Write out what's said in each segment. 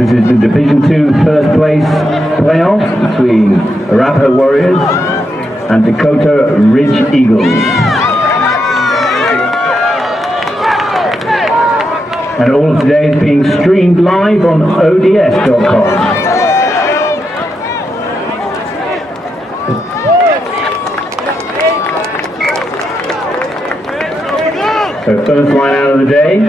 This is the Division 2 first place playoff between Arapahoe Warriors and Dakota Ridge Eagles. And all of today is being streamed live on ODS.com. So first line out of the day.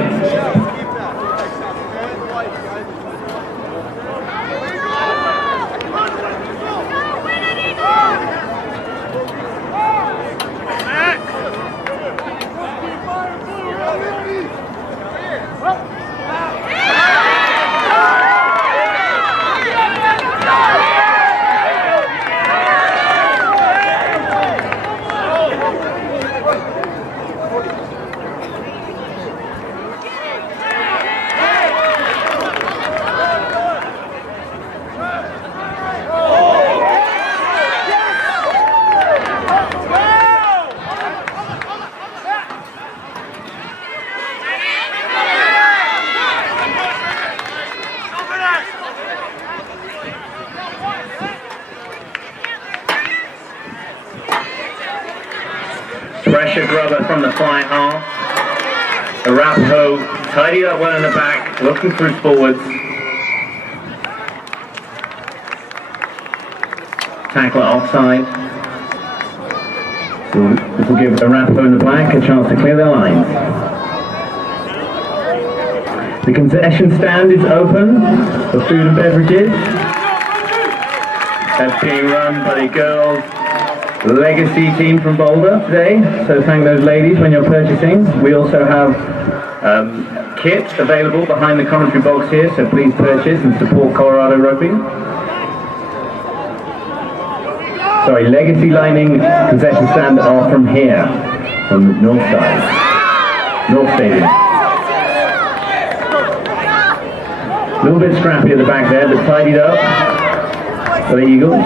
Pressure grubber from the fly half. Arapahoe tidied up well in the back, looking through forwards. Tackle offside. So this will give Arapahoe in the black a chance to clear their lines. The concession stand is open for food and beverages. That's being run by the girls' legacy team from Boulder today, so thank those ladies when you're purchasing. We also have kits available behind the commentary box here, so please purchase and support Colorado Rugby. Sorry, legacy lining concession stand are from here, from the north side, North Stadium. A little bit scrappy at the back there, but tidied up for the Eagles.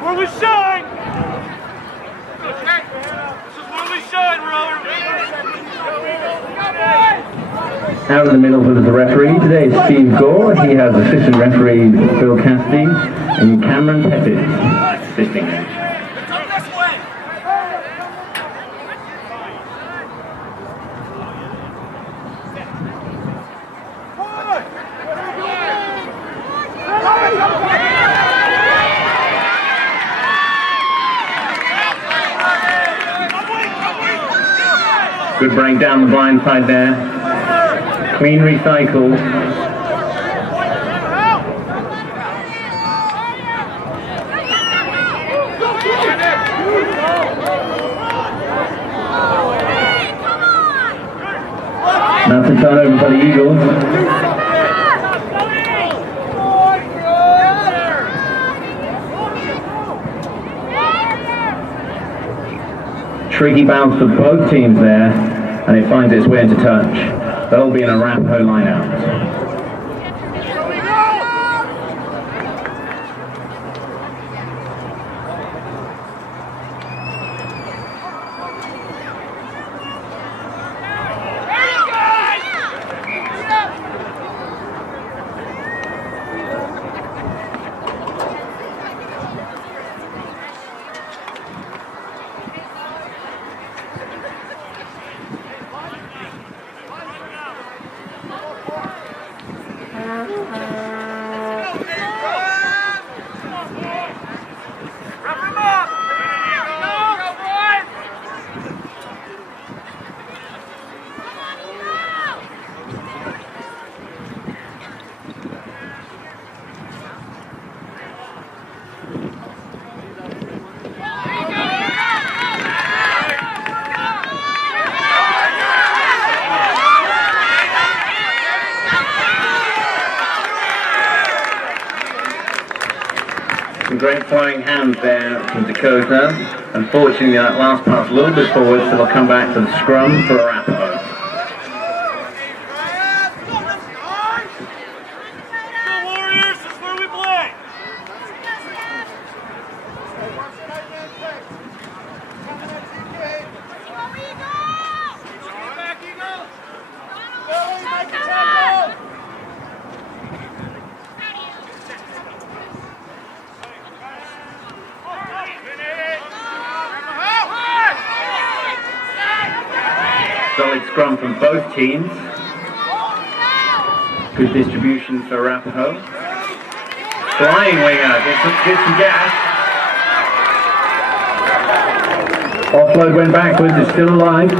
Where we shine! This is where we shine, Rower! Out in the middle with the referee today is Steve Gore. He has assistant referee Phil Cassidy and Cameron Pettit assisting him. Good break down the blind side there. Clean recycle. That's a turnover for the Eagles. Tricky bounce for both teams there, and it finds its way into touch. That'll be an Arapahoe line out. Some great flying hands there from Dakota. Unfortunately, that last pass a little bit forward, so they'll come back to the scrum for Arapahoe. scrum from both teams. Good distribution for Arapahoe. Flying winger, gets some gas. Offload went backwards, it's still alive.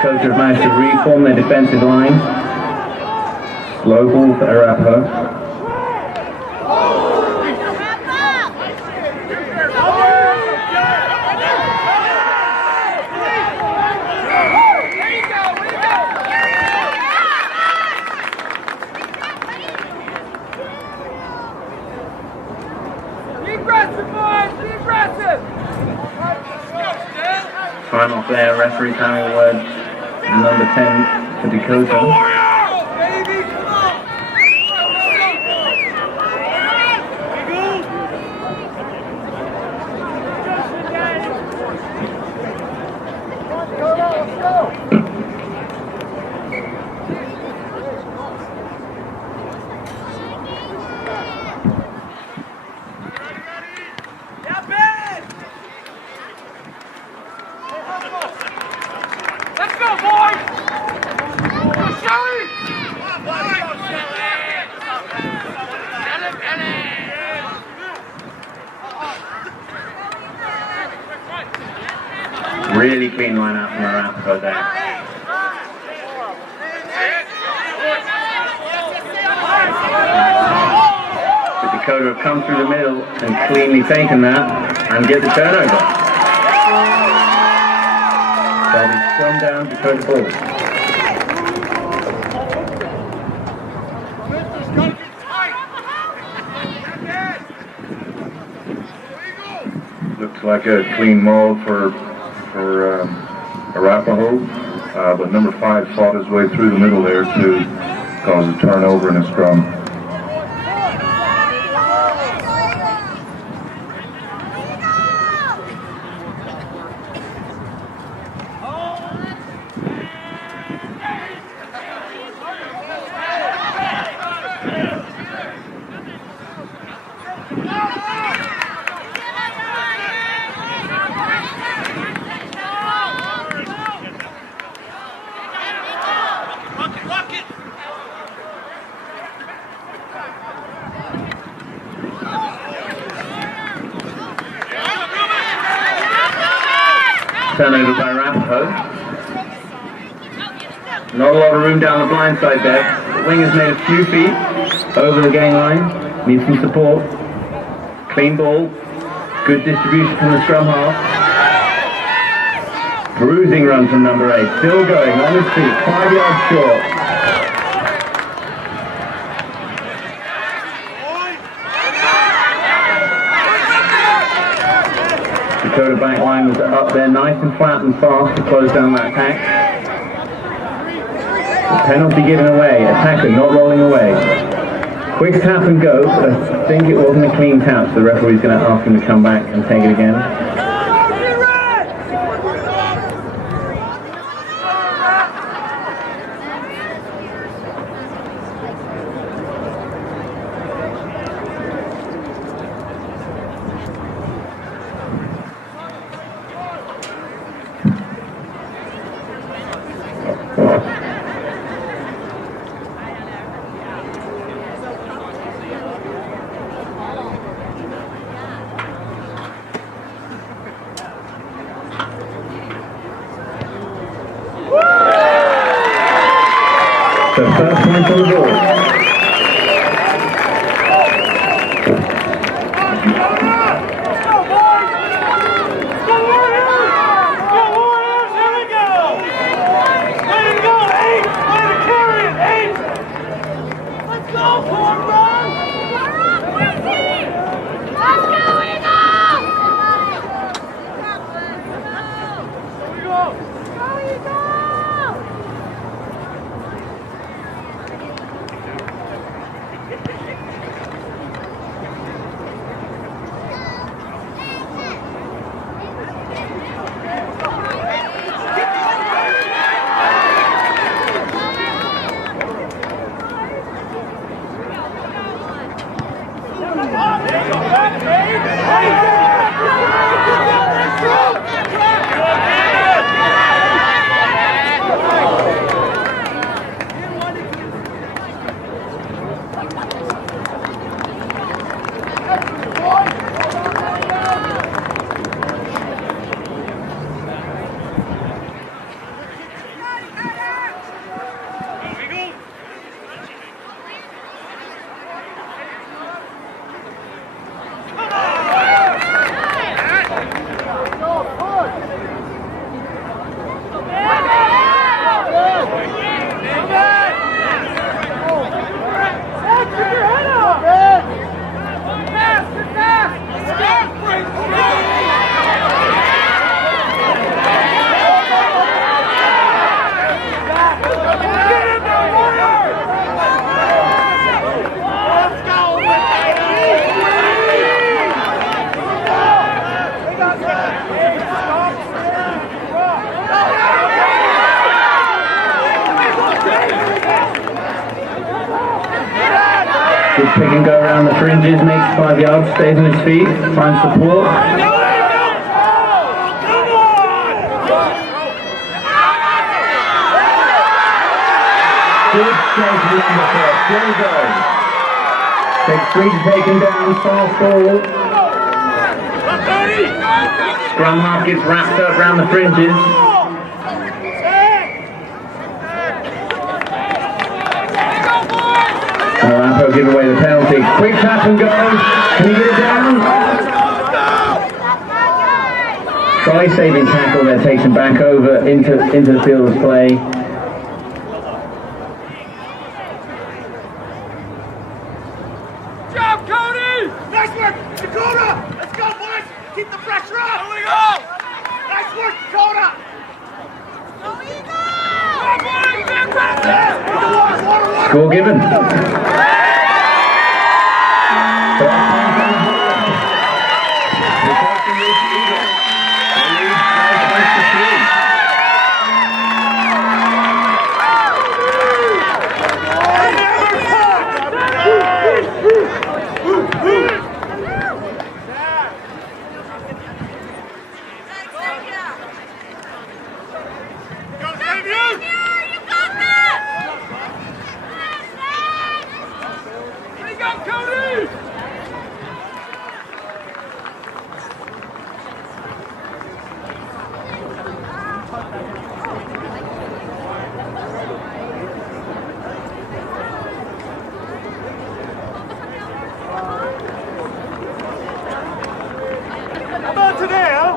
Dakota have managed to reform their defensive line. Slow ball for Arapahoe. Time off there, referee's having a word. Number 10 for Dakota. Let's go, boys! Really clean line out from Arapahoe there. But Dakota have come through the middle and cleanly taken that and get the turnover. They'll be scrum down, Dakota ball. Looks like a clean maul for Arapahoe, but number 5 fought his way through the middle there to cause a turnover in a scrum. Turnover by Arapahoe. Not a lot of room down the blind side there. The winger's made a few feet over the game line. Needs some support. Clean ball. Good distribution from the scrum half. Bruising run from number 8. Still going on his feet. 5 yards short. Dakota back line was up there nice and flat and fast to close down that attack. The penalty given away, attacker not rolling away. Quick tap and go, but I think it wasn't a clean tap, so the referee's going to ask him to come back and take it again. Good pick and go around the fringes, makes 5 yards, stays on his feet, finds support. Good save from the first. There he goes. Takes 3 to take him down, fast ball. Scrum half gets wrapped up around the fringes. Arapahoe give away the penalty. Quick tap and go. Can he get it down? Try saving tackle there, takes him back over into the field of play. Job, Cody! Nice work, Dakota! Let's go, boys! Keep the pressure up! Here we go! Nice work, Dakota! Go Eagles! Score given. How about today, huh?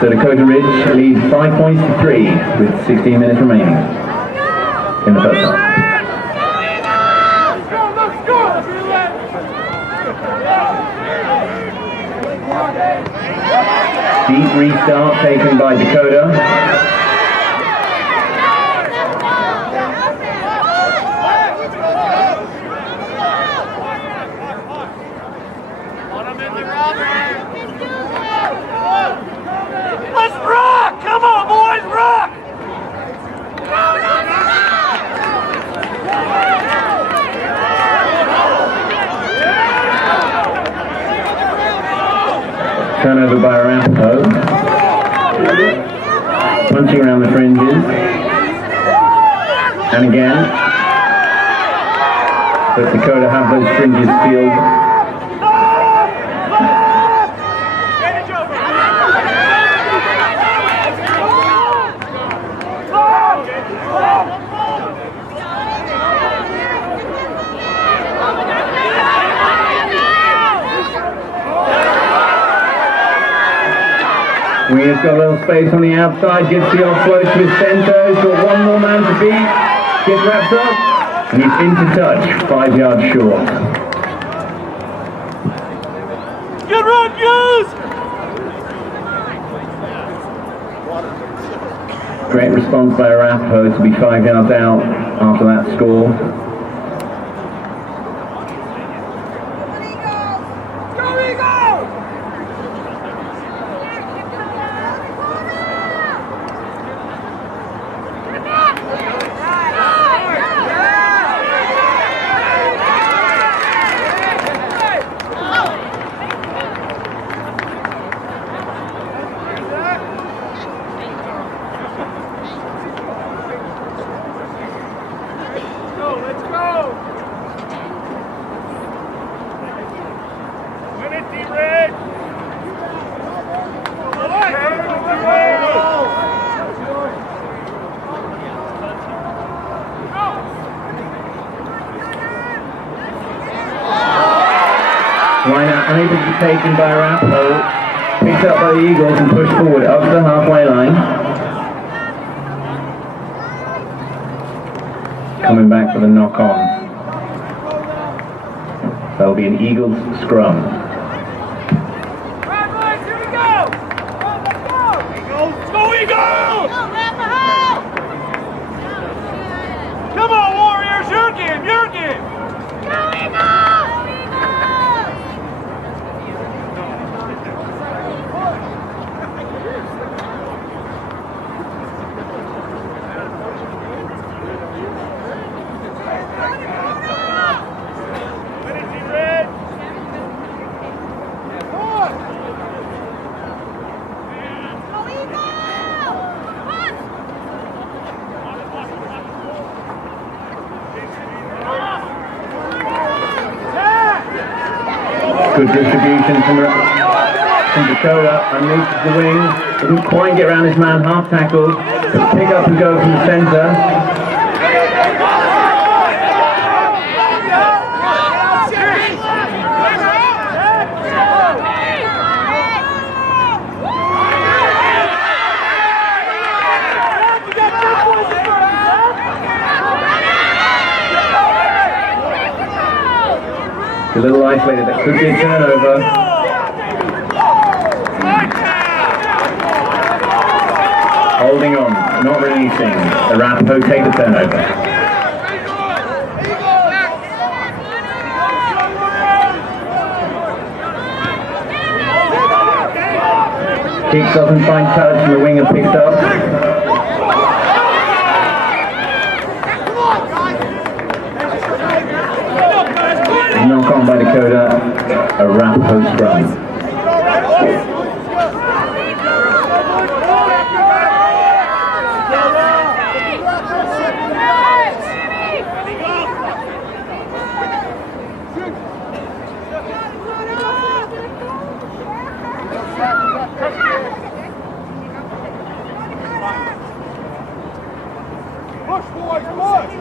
So Dakota Ridge leads 5 points to 3 with 16 minutes remaining in the first half. Deep restart taken by Dakota. Let's rock! Come on, boys, rock! Turnover by Arapahoe. Punching around the fringes. And again. But Dakota have those fringes sealed. We've got a little space on the outside, gets the offload to his centre, he's got one more man to beat, gets wrapped up, and he's into touch, 5 yards short. Good run, Goose! Great response by Arapahoe to be 5 yards out after that score. Line out unable to be taken by Arapahoe, picked up by the Eagles and pushed forward up the halfway line. Coming back for the knock on. That'll be an Eagles scrum. Right, boys, here we go! Let's go! Good distribution from Dakota. Underneath the wing. Didn't quite get around his man, half tackled. Pick up and go from the center. A little isolated, that could be a turnover. Holding on, not releasing. Arapahoe take the turnover. Kicks doesn't find touch and the winger picks up. Knock on by Dakota, Arapahoe scrum. Push, boys, push!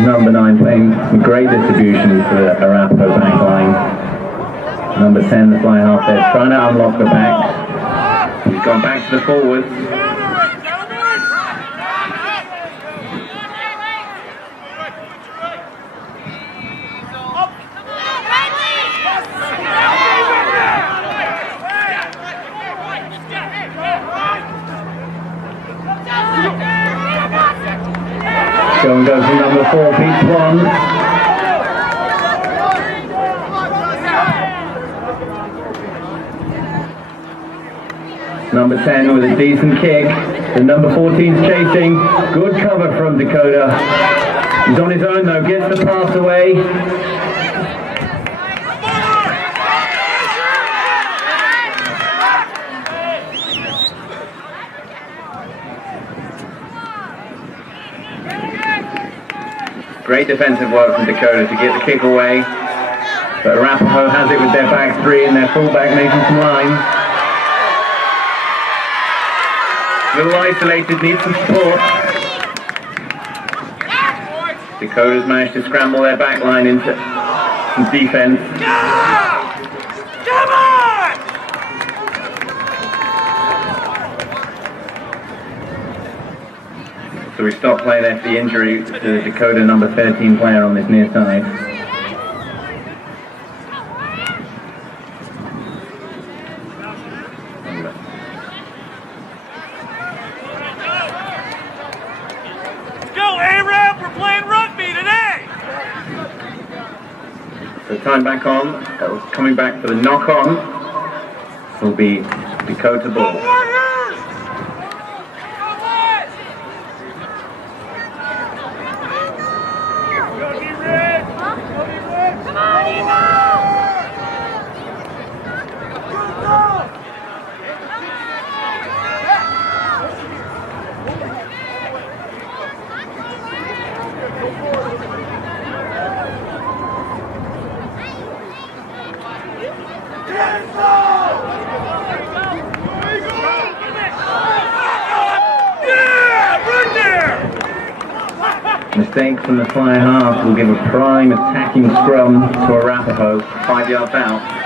Number 9 playing some great distribution for the Arapahoe back line. Number 10, the fly half there, trying to unlock the back. He's gone back to the forwards. Go and go from number 4, Pete Plum. Number 10 with a decent kick. The number 14's chasing. Good cover from Dakota. He's on his own though, gets the pass away. Great defensive work from Dakota to get the kick away. But Arapahoe has it with their back three and their fullback making some lines. A little isolated, needs some support. Dakota's managed to scramble their back line into some defense. Come on! So we stopped playing after the injury to the Dakota number 13 player on this near side. Let's go, Arab! We're playing rugby today! So time back on, coming back for the knock on will be Dakota ball. Mistake from the fly half will give a prime attacking scrum to Arapahoe, 5 yards out.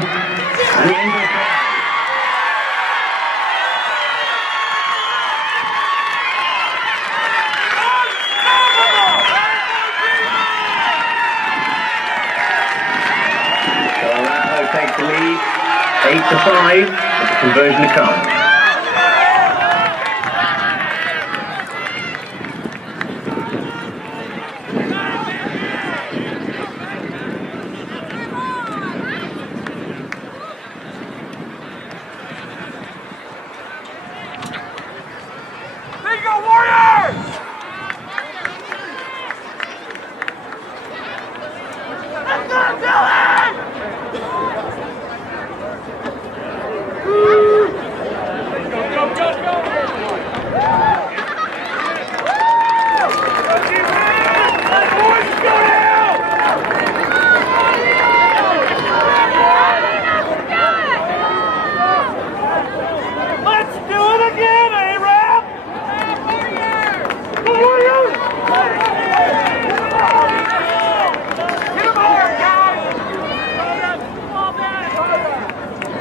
side. And the Angels. So Arapahoe takes the lead, 8-5, with the conversion to come.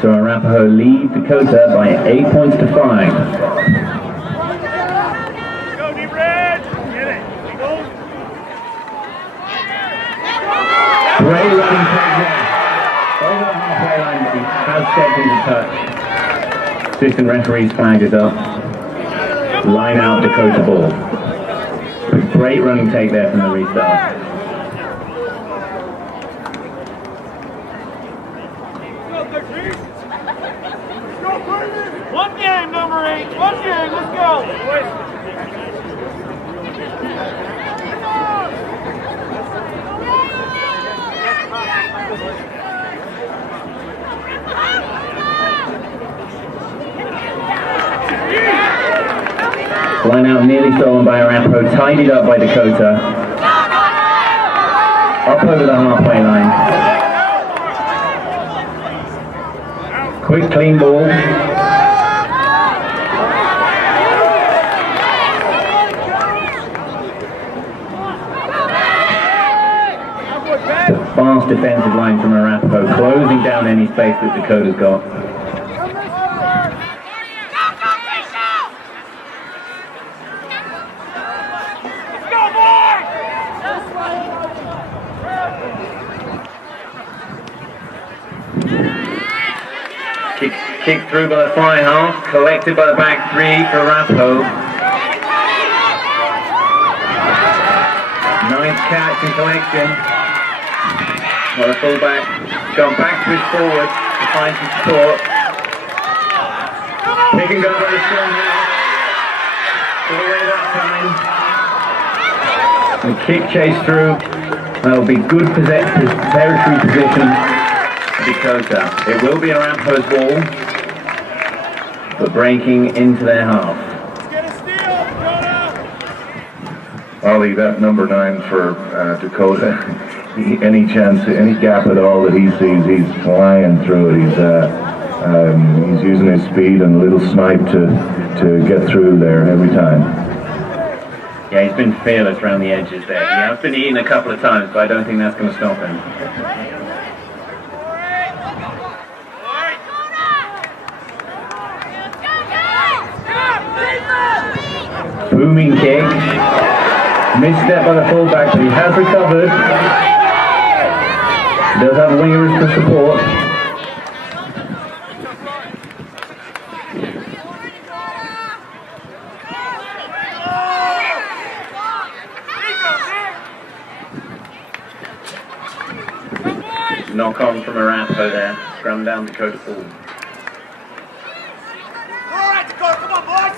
So Arapahoe lead Dakota by 8 points to 5. Go, deep red! Get it! Go! Great running play there. Over the halfway line, but he has stepped into touch. Assistant referee's flag is up. Line out Dakota ball. Great running take there from the restart. One game, number 8. One game, let's go. Line out nearly stolen by Arapahoe, tidied up by Dakota. Up over the halfway line. Quick clean ball. Fast defensive line from Arapahoe, closing down any space that Dakota's got. Kicked through by the fly half, collected by the back three for Arapahoe. Nice catch and collection. Well, the fullback gone back to his forward to find some support. Pick and go by the strong now. All the way that time. And kick chase through. That'll be good territory position for Dakota. It will be Arapahoe's ball, but breaking into their half. I'll leave that number 9 for Dakota. Any chance, any gap at all that he sees, he's flying through it. He's using his speed and a little snipe to get through there every time. Yeah, he's been fearless around the edges there. He has been eaten a couple of times, but I don't think that's going to stop him. Booming kick. Misstep by the fullback, but he has recovered. He does have wingers for support. Knock on from Arapahoe there. Scrum down Dakota ball. All right, Dakota, come on, boys.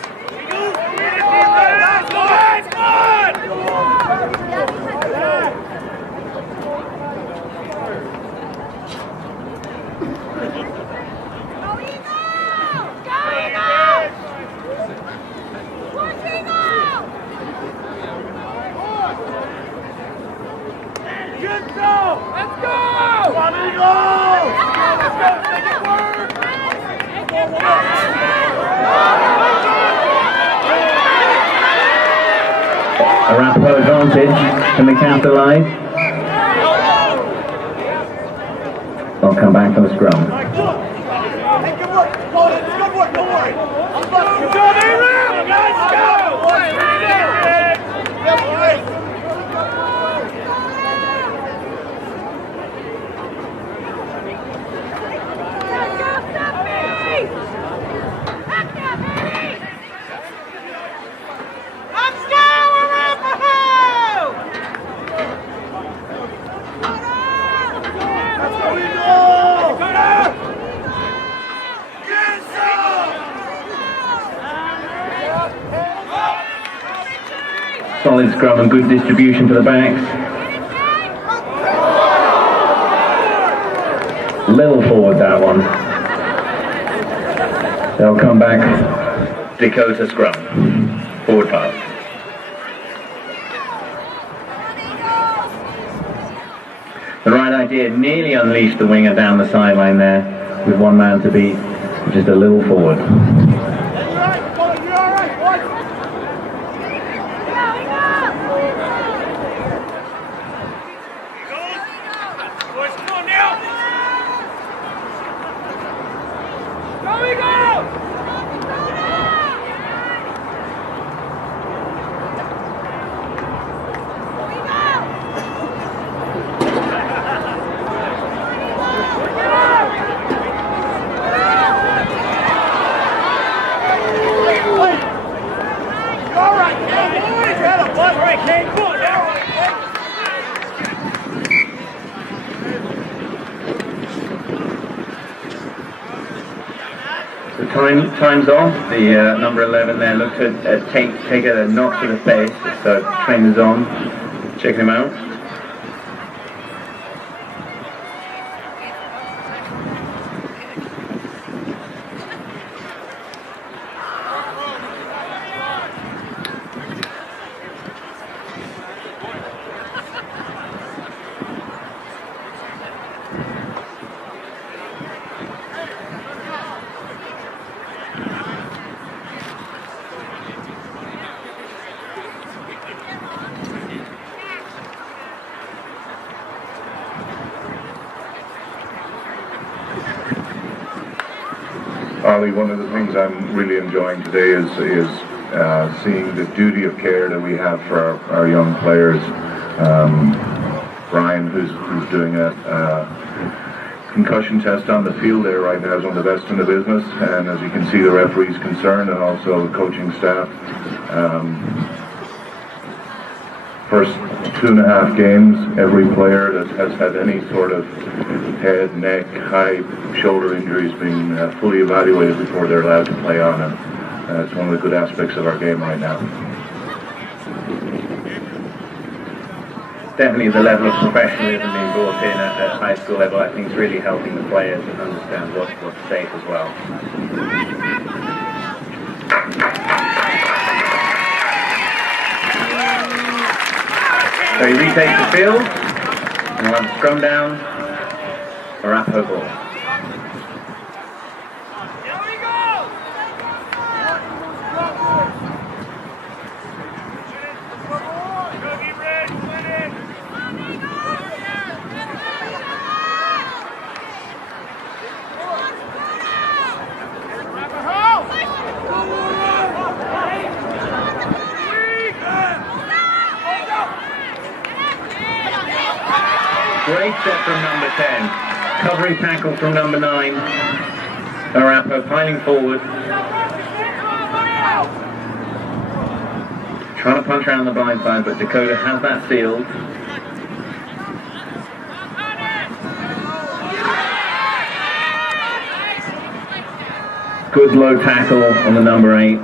That's good. Let's go! Let's go! Come on, Eagles! Let's go! Make it work! Arapahoe advantage. Can they capitalize? They'll come back for the scrum. good work, Dakota. It's good work, don't worry. I'm busting you. Go, let's go! Yep, all right. Let's go, Arapahoe! Let's go, Eagle! Get some! Solid scrum and good distribution to the backs. Little forward that one. They'll come back. Dakota scrum. Forward pass. The right idea, nearly unleashed the winger down the sideline there with one man to beat, just a little forward. You're all right, boy. Boys, come on now. Go, Eagle! So time's off. The number 11 there looked to take a knock to the face. So trainers on, checking him out. Ollie, one of the things I'm really enjoying today is seeing the duty of care that we have for our young players. Brian, who's doing a concussion test on the field there right now, is one of the best in the business, and as you can see, the referee's concerned and also the coaching staff. First 2.5 games, every player that has had any sort of head, neck, high, shoulder injuries being fully evaluated before they're allowed to play on, and it's one of the good aspects of our game right now. Definitely the level of professionalism being brought in at high school level, I think, is really helping the players understand what's safe as well. So he retakes the field, and we'll have a scrum down, Arapahoe ball. Here we go! Go, get ready, win it! Great set from number 10. Covering tackle from number 9. Arapahoe piling forward. Trying to punch around the blind side, but Dakota has that sealed. Good low tackle on the number 8.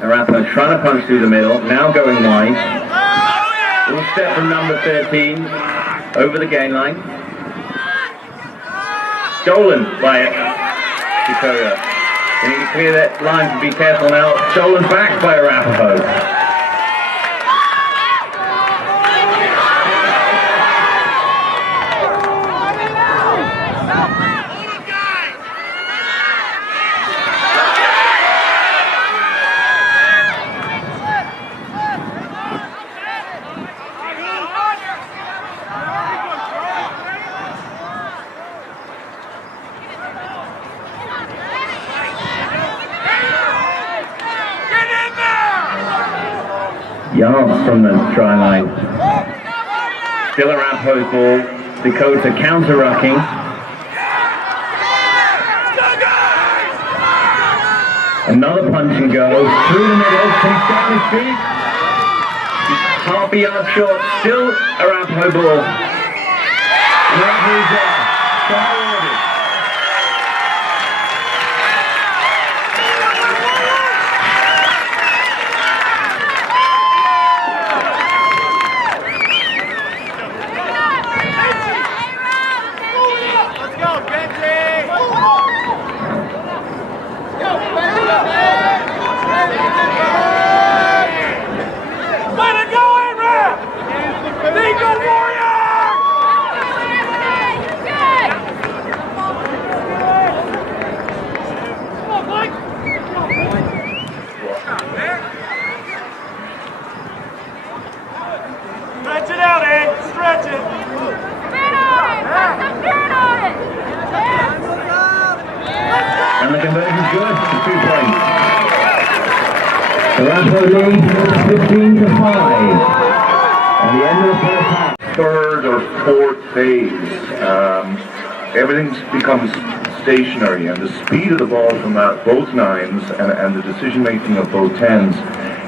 Arapahoe trying to punch through the middle, now going wide. Little step from number 13, over the gain line. Stolen by Dakota. They need to clear that line to be careful now. Stolen back by Arapahoe. yards from the try line. Still Arapahoe's ball. Dakota counter-rucking. Another punch and go. Through the middle. Takes down his feet. Half a yard short. Still Arapahoe ball. Referee's there. Try ordered. Stretch it out, Ed. Stretch it. And the conversion's good for 2 points. Arapahoe lead 15-5. At the end of the first half. Third or fourth phase, everything becomes stationary, and the speed of the ball from both nines and the decision making of both tens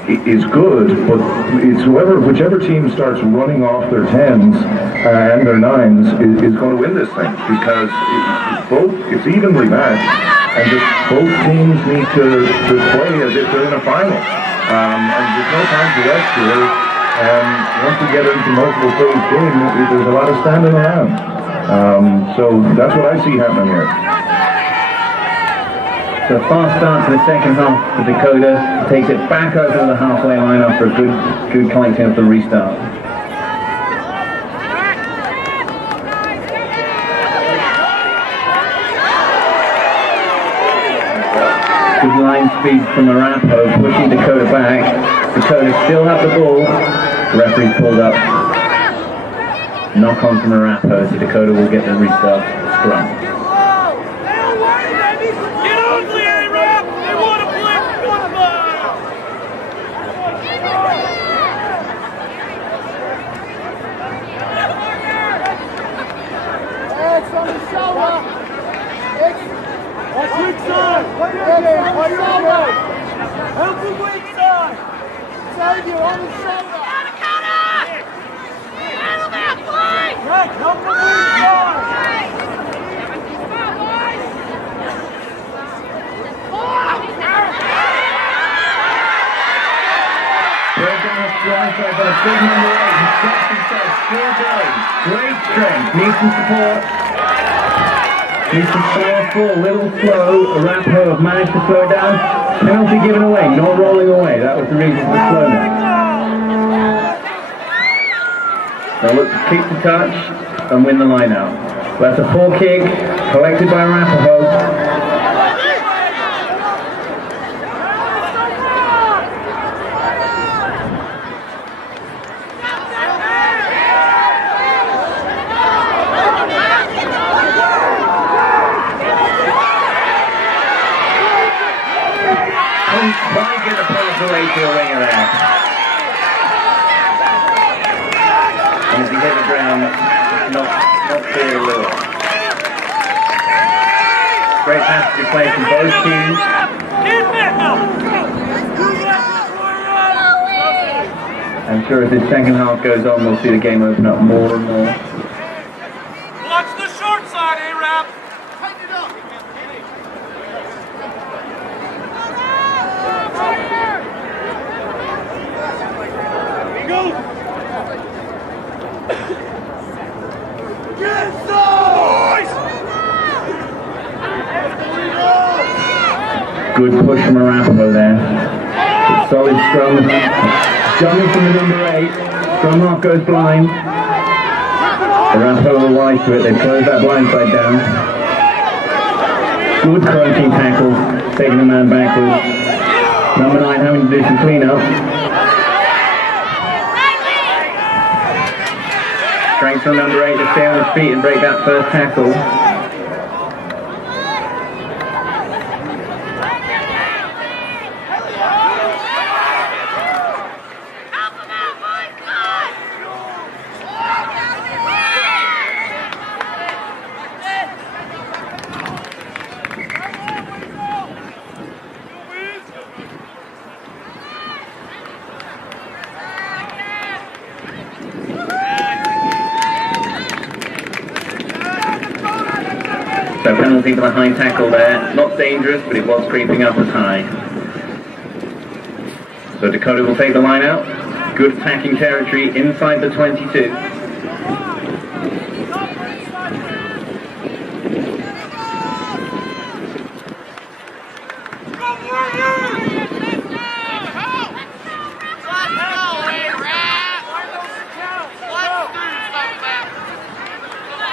is good, but it's whichever team starts running off their tens and their nines is going to win this thing, because it's evenly matched, and just both teams need to play as if they're in a final, and there's no time to rest here. Once we get into multiple phase game, there's a lot of standing around. So that's what I see happening here. So a fast start to the second half for Dakota. Takes it back over the halfway line after a good collecting of the restart. Good line speed from Arapahoe, pushing Dakota back. Dakota still have the ball. Referee pulled up. Knock on from Arapahoe, so Dakota will get the restart scrum. Watch weak side! Help the weak side! Save you on the shoulder! Greg, help the weak side! Break down the strike by big number 8. He stops himself, still going. Great strength, needs some support. Needs some powerful, little flow. Arapahoe have managed to slow down. Penalty given away, not rolling away. That was the reason for the slowness. Now look to kick the touch and win the line out. That's a poor kick, collected by Arapahoe. Try and get the pass away to a winger there. And as he hit the ground, not clear a little. Great pass to play from both teams. I'm sure as this second half goes on, we'll see the game open up more and more. Watch the short side, A-Rap! Tighten it up! Go! Get some! Boys! Good push from Arapahoe there. Solid scrum. Jumping from the number 8. Scrum half goes blind. Arapahoe are wise to it. They've closed that blind side down. Good crunching tackle. Taking the man backwards. Number 9 having to do some clean-up. Strength from number 8 to stay on his feet and break that first tackle. penalty for the high tackle there. Not dangerous, but it was creeping up as high. So Dakota will take the line out. Good attacking territory inside the 22.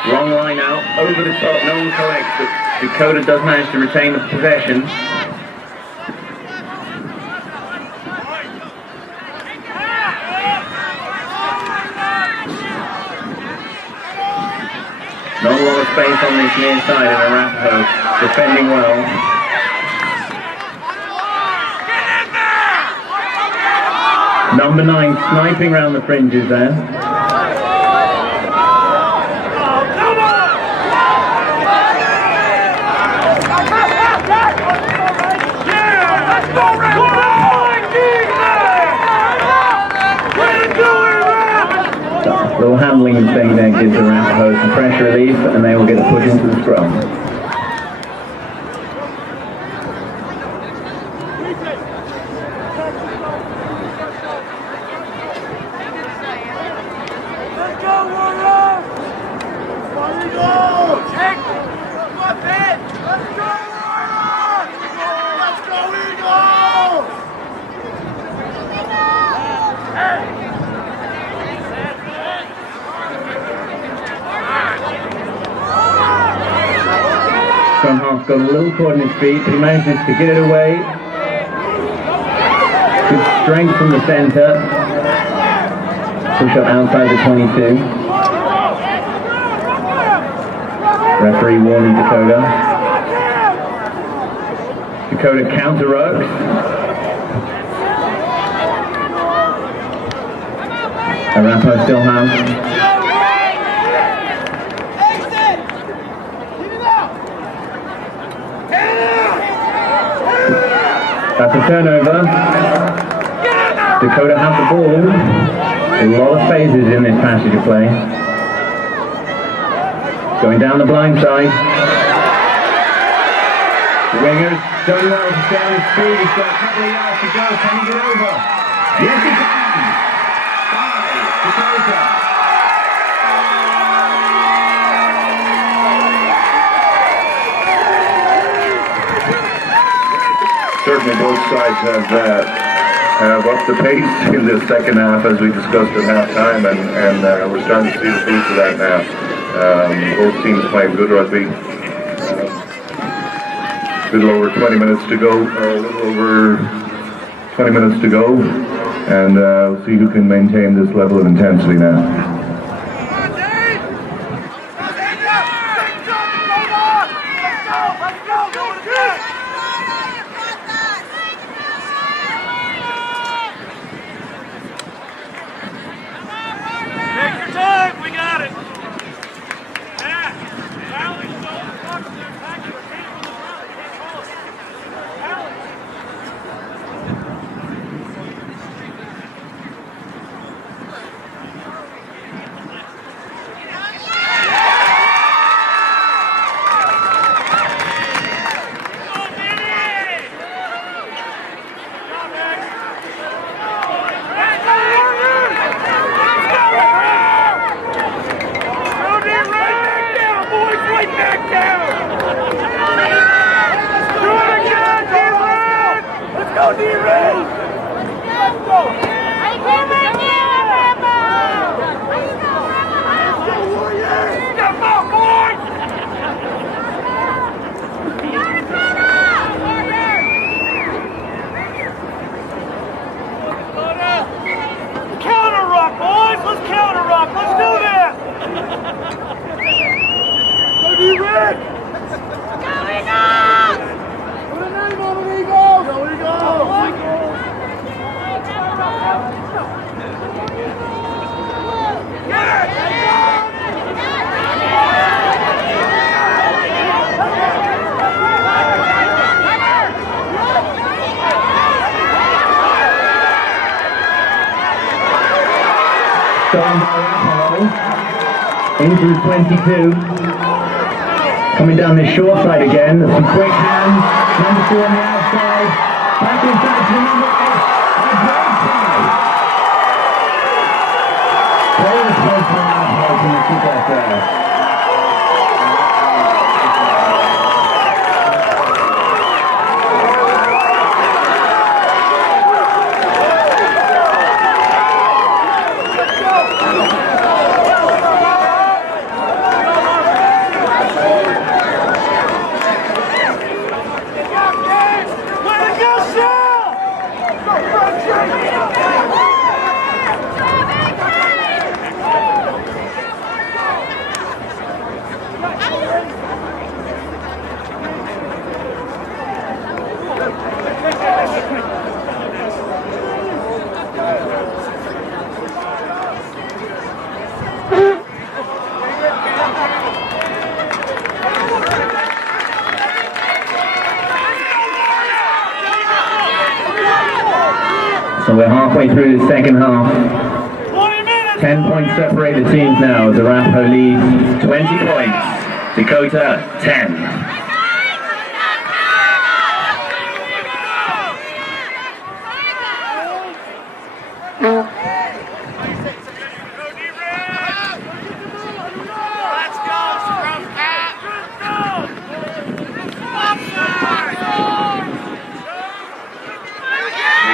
Long line out, over the top, no one collects, but Dakota does manage to retain the possession. Not a lot of space on this near side in Arapahoe, defending well. Number 9 sniping round the fringes there. Little handling thing there gives the Arapahoe some pressure relief, and they will get a push into the scrum. Let's go, Warriors! Let's go! Take! Come on, Ben! Let's go, Warriors! Let's go, Eagles! Hey! Scrum half got a little caught in his feet, but he manages to get it away. Good strength from the centre. Push up outside the 22. Referee warning Dakota. Dakota counter rucks. Arapahoe still has. That's a turnover. Dakota have the ball. A lot of phases in this passage of play. Going down the blind side. The winger's done well to stay on his speed. He's got a couple of yards to go. Can he get over? Yes, he can. 5, Dakota. Certainly both sides have upped the pace in the second half, as we discussed at halftime, and we're starting to see the fruits of that now. Both teams playing good rugby. A little over 20 minutes to go, or a little over 20 minutes to go, and we'll see who can maintain this level of intensity now. Into 22. Coming down this short side again, some quick hands, number 2 on the outside, back inside to number 8, a great play. Great response from Arapahoe from the kickoff there. So we're halfway through the second half. 10 points separate the teams now as Arapahoe leads 20 points. Dakota 10.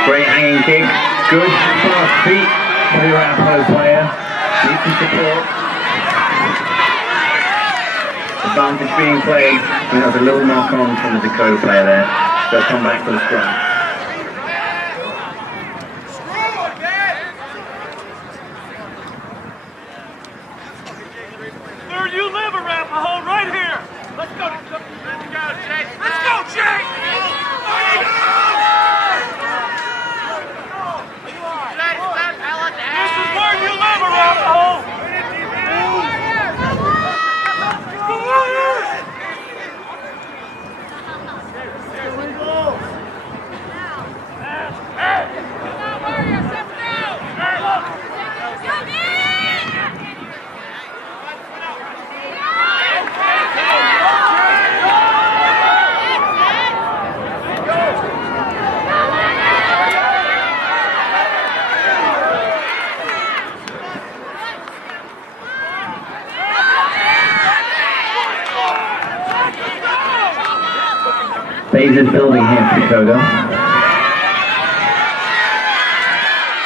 Great hanging kick, good fast feet for the Arapahoe player. Needs some support. Advantage being played. There's a little knock on from the Dakota player there. They'll come back for the scrum. Third, you live, Arapahoe, right here. Let's go, Jake. Let's go, Jake. Phases building here for Dakota.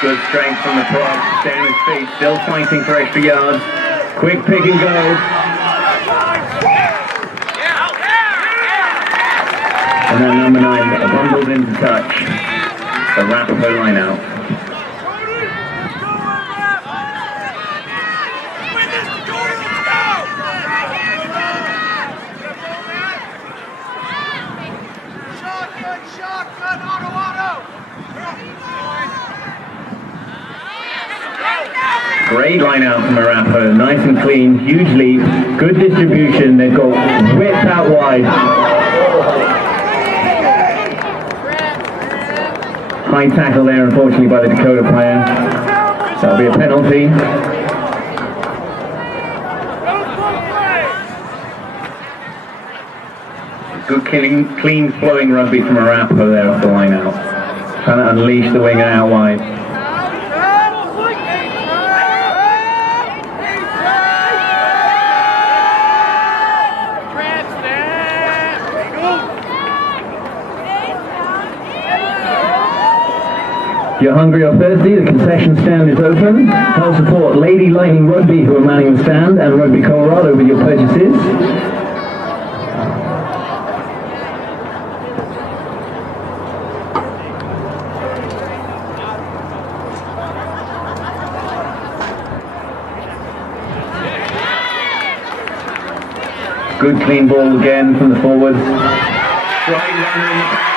Good strength from the prop, staying on his feet, still fighting for extra yards. Quick pick and go. And then number 9 bundles into touch. The Arapahoe line out. Great line out from Arapahoe, nice and clean, huge leap, good distribution, they've got width out wide. High tackle there unfortunately by the Dakota player, that'll be a penalty. Good clean flowing rugby from Arapahoe there off the line out, trying to unleash the winger out wide. If you're hungry or thirsty, the concession stand is open. Help support Lady Lightning Rugby, who are manning the stand, and Rugby Colorado with your purchases. Good clean ball again from the forwards. Straight runner in the back.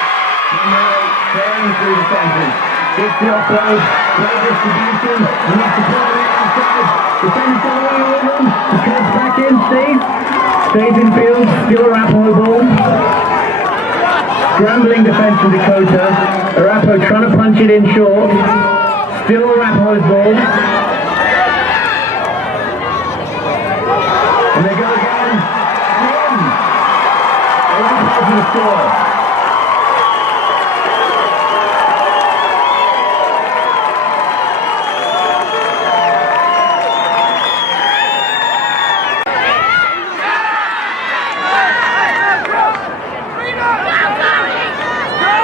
Number 8, tearing through the centres. Gets the offload, great distribution, needs to pull on the outside, defends all the way with him, he cuts back in, stays in field, still Arapahoe ball. Scrambling defense from Dakota, Arapahoe trying to punch it in short, still Arapahoe's ball. And they go again, for the score.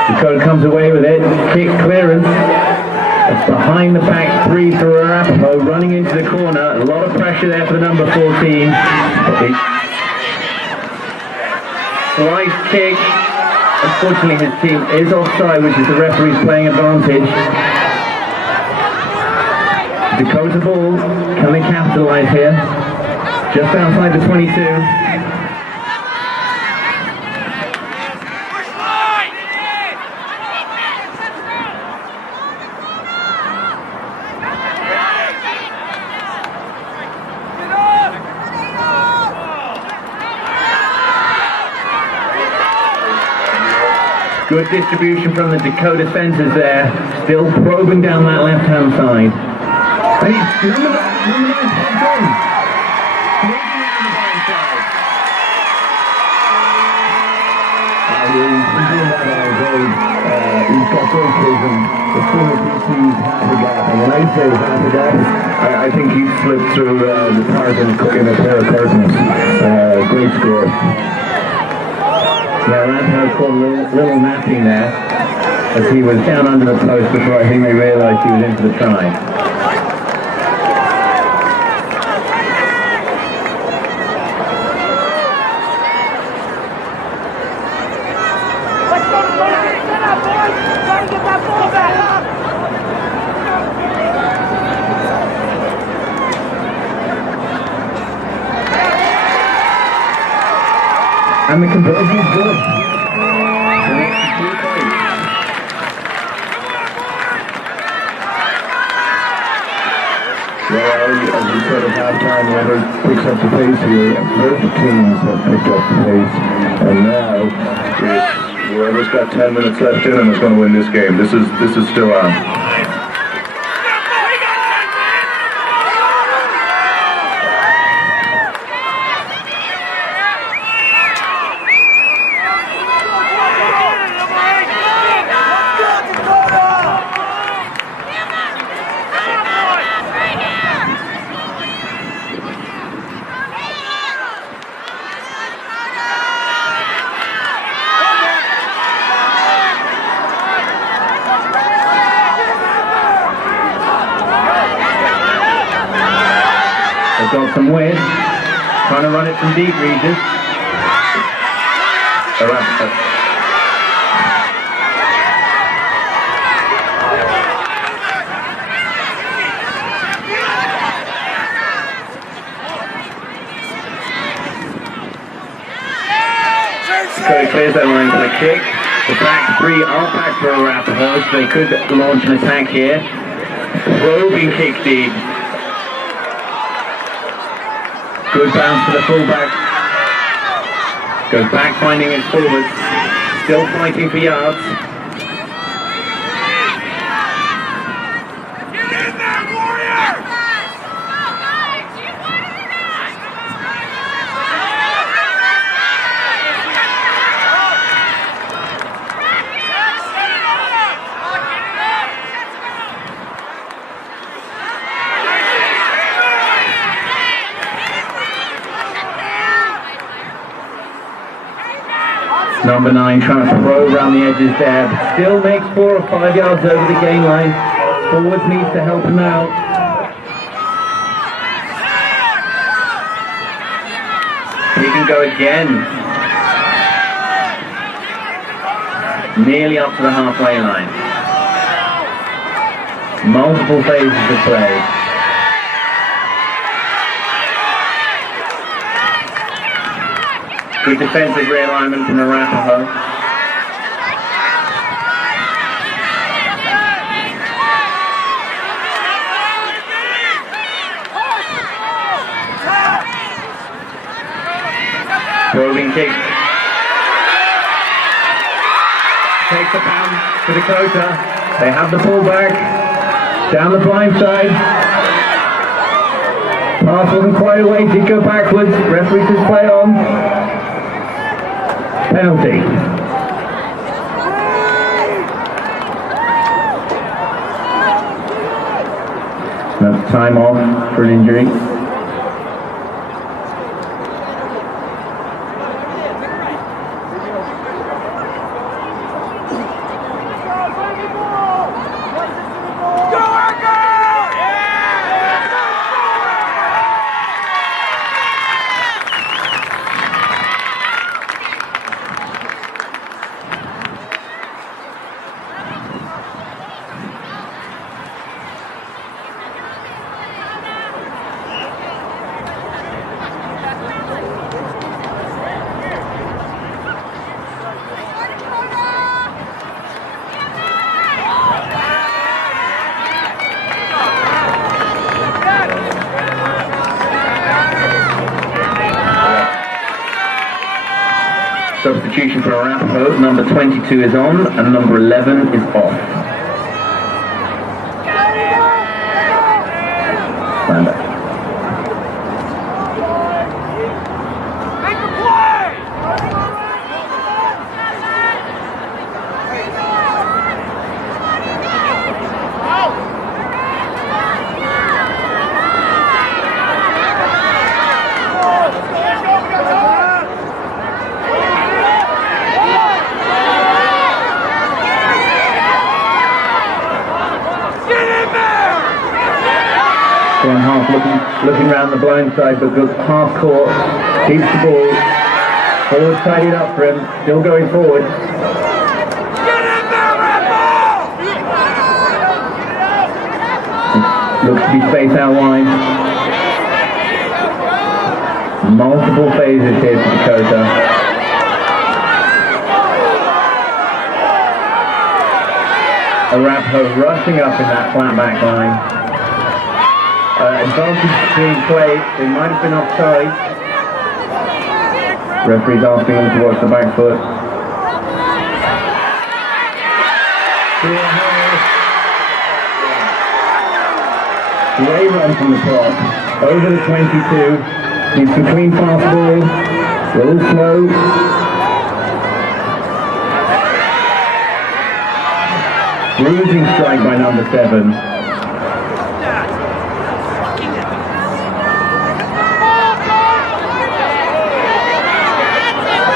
Dakota comes away with it. Kick clearance. It's behind the back three for Arapahoe, running into the corner. A lot of pressure there for number 14. Slice kick. Unfortunately, his team is offside, which is the referee's playing advantage. Dakota ball. Can they capitalize here? Just outside the 22. Good distribution from the Dakota centers there. Still probing down that left-hand side. And he's number 9 popped on. Moving around the blind side. He's got great vision. As soon as he sees half a gap, and when I say half a gap, I think he slipped through the Tarzan in a pair of curtains. Great score. Yeah, Arapahoe caught a little napping there as he was down under the post before I think they realised he was into the try. Let's go, boys! Get up, boys! Try to get that ball back! And the conversion is good. Well, as we said at halftime, whoever picks up the pace here, both teams have picked up the pace, and now it's whoever's got 10 minutes left in them is going to win this game. This is still on. They've got some width, trying to run it from deep regions. So he clears that line for the kick. The back three are back for Arapahoe, so they could launch an attack here. Probing kick deep. Good bounce to the fullback. Goes back, finding it forward. Still fighting for yards. Get in there, Warrior! Number 9 trying to throw around the edges there, but still makes 4 or 5 yards over the gain line. Forwards needs to help him out. He can go again. Nearly up to the halfway line. Multiple phases of play. Good defensive realignment from Arapahoe. Rolling kick. Takes a pound to Dakota. They have the ball back. Down the blind side. Pass wasn't quite away, did go backwards. Referee says play on. Penalty. That's time off for an injury. Substitution for Arapahoe, number 22 is on and number 11 is off. Stand back. One half looking round the blind side, but goes half court, keeps the ball, forward tidied up for him, still going forward. Looks to be spaced out wide. Multiple phases here for Dakota. Arapahoe rushing up in that flat back line. Advantage being played, they might have been offside. Referee's asking them to watch the back foot. Great run from the top, over the 22. Needs some clean fast ball, a little slow. Bruising strike by number 7.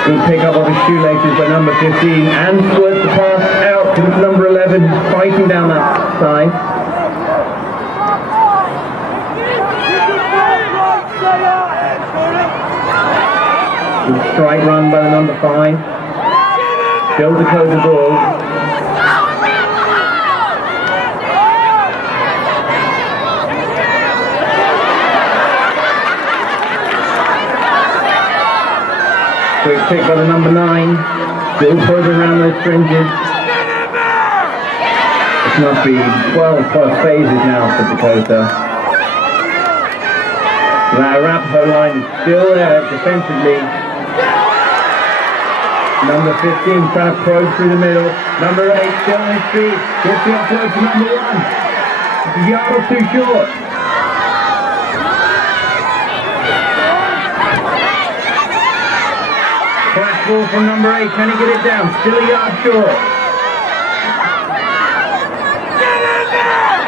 Good pick up of his shoelaces by number 15 and squirts the pass out to number 11, fighting down that side. Good strike run by the number 5. Still Dakota ball. Quick pick by the number 9, still further around those fringes. This must be 12 plus phases now for Dakota. That Arapahoe line is still there defensively. Number 15 trying to probe through the middle. Number 8 still on his feet. Gets the offload to number 1. It's a yard or two short. Flash ball from number 8, can he get it down? Still a yard short.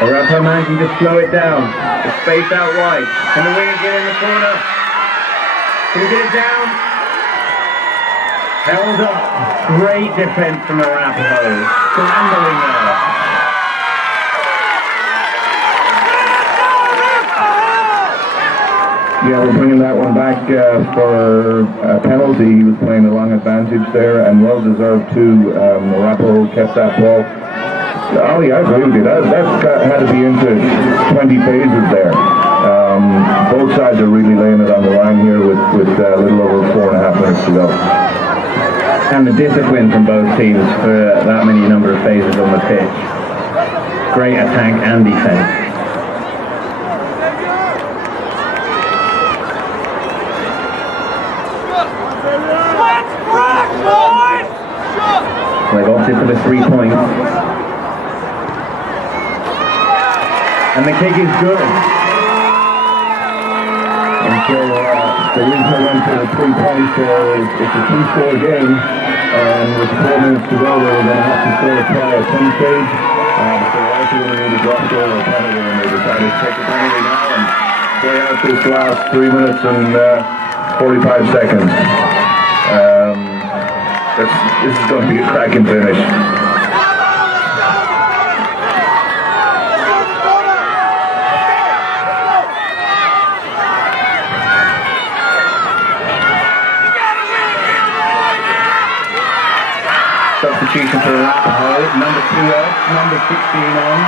Arapahoe managing to slow it down. It's spaced out wide. Can the winger get in the corner? Can he get it down? Held up. Great defense from Arapahoe. Scrambling there. Yeah, we're bringing that one back for a penalty. He was playing a long advantage there, and well deserved too. Arapahoe kept that ball. Oh yeah, I agree with you. That's had to be into 20 phases there. Both sides are really laying it on the line here with a little over 4.5 minutes to go. And the discipline from both teams for that many number of phases on the pitch. Great attack and defense. They've opted for the 3 points. And the kick is good. Until The reason I went for the 3 points there is it's a 2-score game, and with 4 minutes to go, they were going to have to score a try at some stage. But they were also going to need a drop goal or penalty, and they decided to take a penalty now and play out this last 3 minutes and 45 seconds. This is going to be a cracking finish. Substitution for Arapahoe, number 2 off, number 16 on.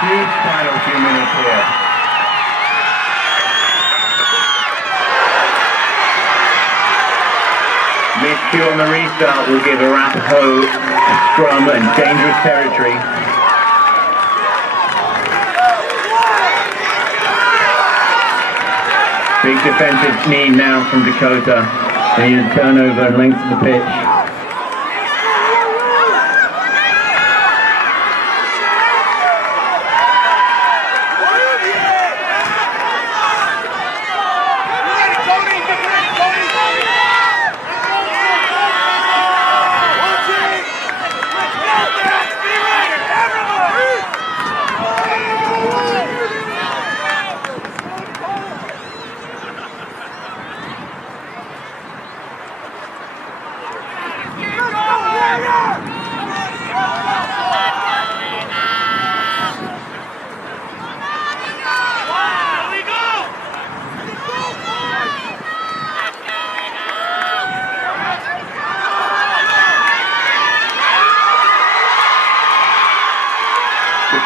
Huge final few minutes here. Miscue on the restart will give Arapahoe a scrum and dangerous territory. Big defensive need now from Dakota. They need a turnover and length of the pitch.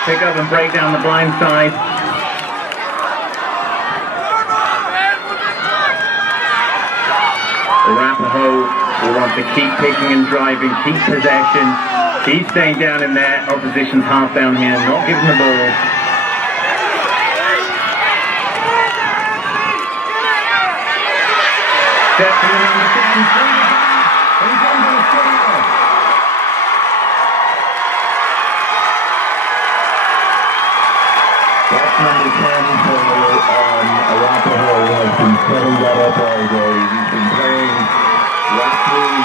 Pick up and break down the blind side. Arapahoe will want to keep picking and driving, keep possession, keep staying down in there. Opposition's half down here, not giving the ball. Step to number 7. He's under the score. Number 10 for Arapahoe has been setting that up all day. He's been playing roughly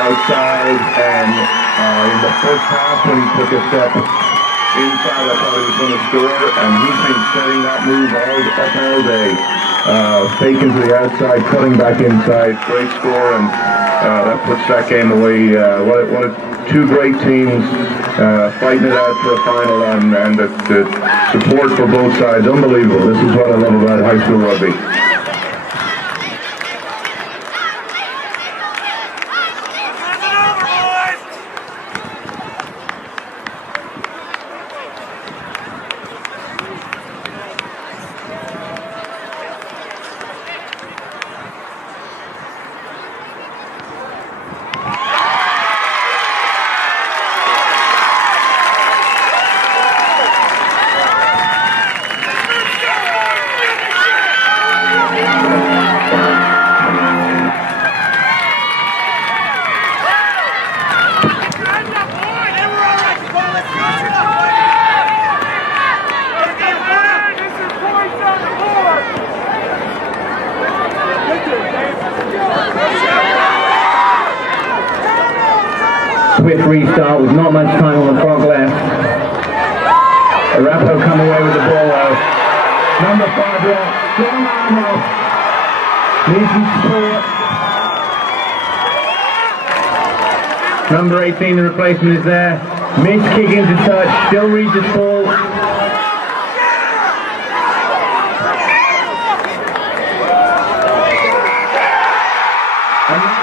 outside, and in the first half when he took a step inside, I thought he was going to score, and he's been setting that move all day. Faking to the outside, cutting back inside, great score, and that puts that game away. What a 2 great teams fighting it out for a final, and the support for both sides, unbelievable. This is what I love about high school rugby. Swift restart with not much time on the clock left. Arapahoe come away with the ball though. Number 5 rock, strong arm off. Needs some support. Number 18, the replacement is there. Mitch kick into touch, still reads his ball. And that's